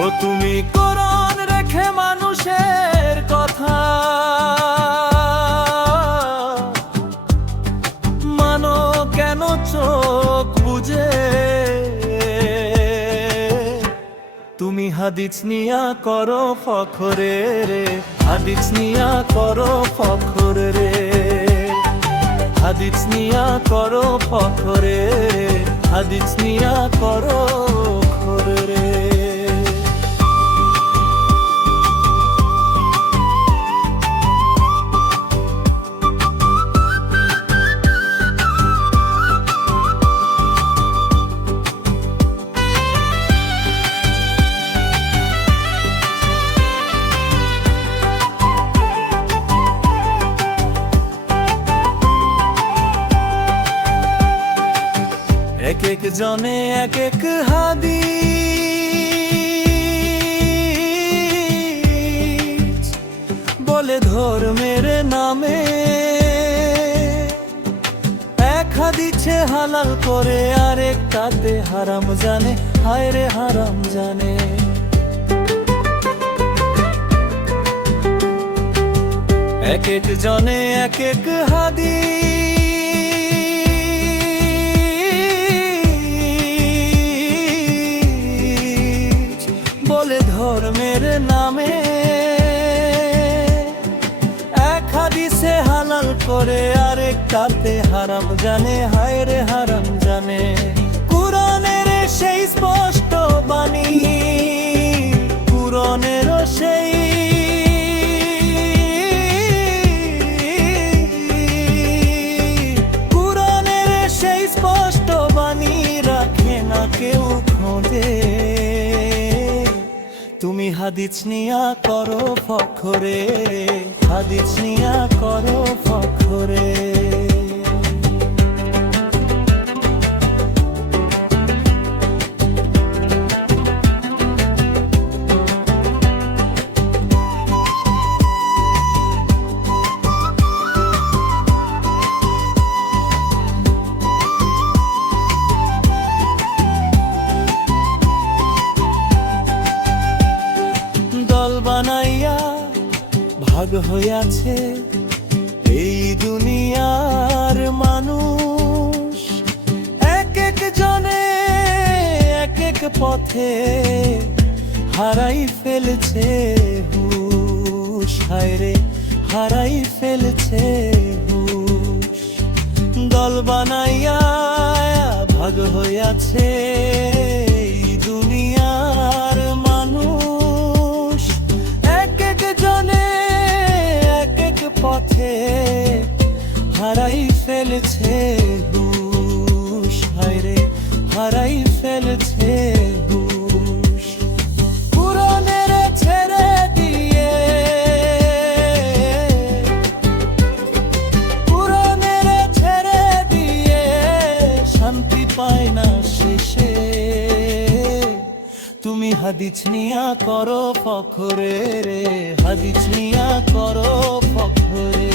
ও তুমি কোরআন রেখে মানুষের কথা মানো কেন চোখ বুঝে। তুমি হাদিস নিয়া করো ফখরে রে, হাদিস নিয়া করো ফখরে রে, হাদিস নিয়া করো ফখরে রে, হাদিস নিয়া করো ফখরে রে। এক এক জনে এক এক হাদিস বলে ধর্মের নামে, এক হাদিসে হালাল করে আরেকটাতে হারাম জানে, হায় রে হারাম জানে। এক এক জনে এক এক হাদিস বলে ধর্মের নামে, এক হাদিসে হালাল করে আরেকটাতে হারাম জানে, হায় রে হারাম জানে। কুরআনের সেই স্পষ্ট বাণী, কুরআনের সেই স্পষ্ট বাণী রাখে না কেউ খোঁজে। তুমি হাদিস নিয়া করো ফখরে, হাদিস নিয়া করো ফখরে। দল বানাইয়া ভাগ হইয়াছে এই দুনিয়ার মানুষ, এক এক জনে এক এক পথে হারাই ফেলছে হুশ, হায় রে হারাই ফেলছে হুশ। দল বানাইয়া ভাগ হইয়াছে এই দুনিয়ার মানুষ, এক এক জনে এক এক পথে হারাই ফেলছে হুশ, হায় রে হারাই ফেলছে হুশ। কুরআনের ছেড়ে দিয়ে, কুরআনের ছেড়ে দিয়ে শান্তি পায় না শেষে। তুমি হাদিস নিয়া করো ফখরে রে, হাদিস নিয়া করো ফখরে।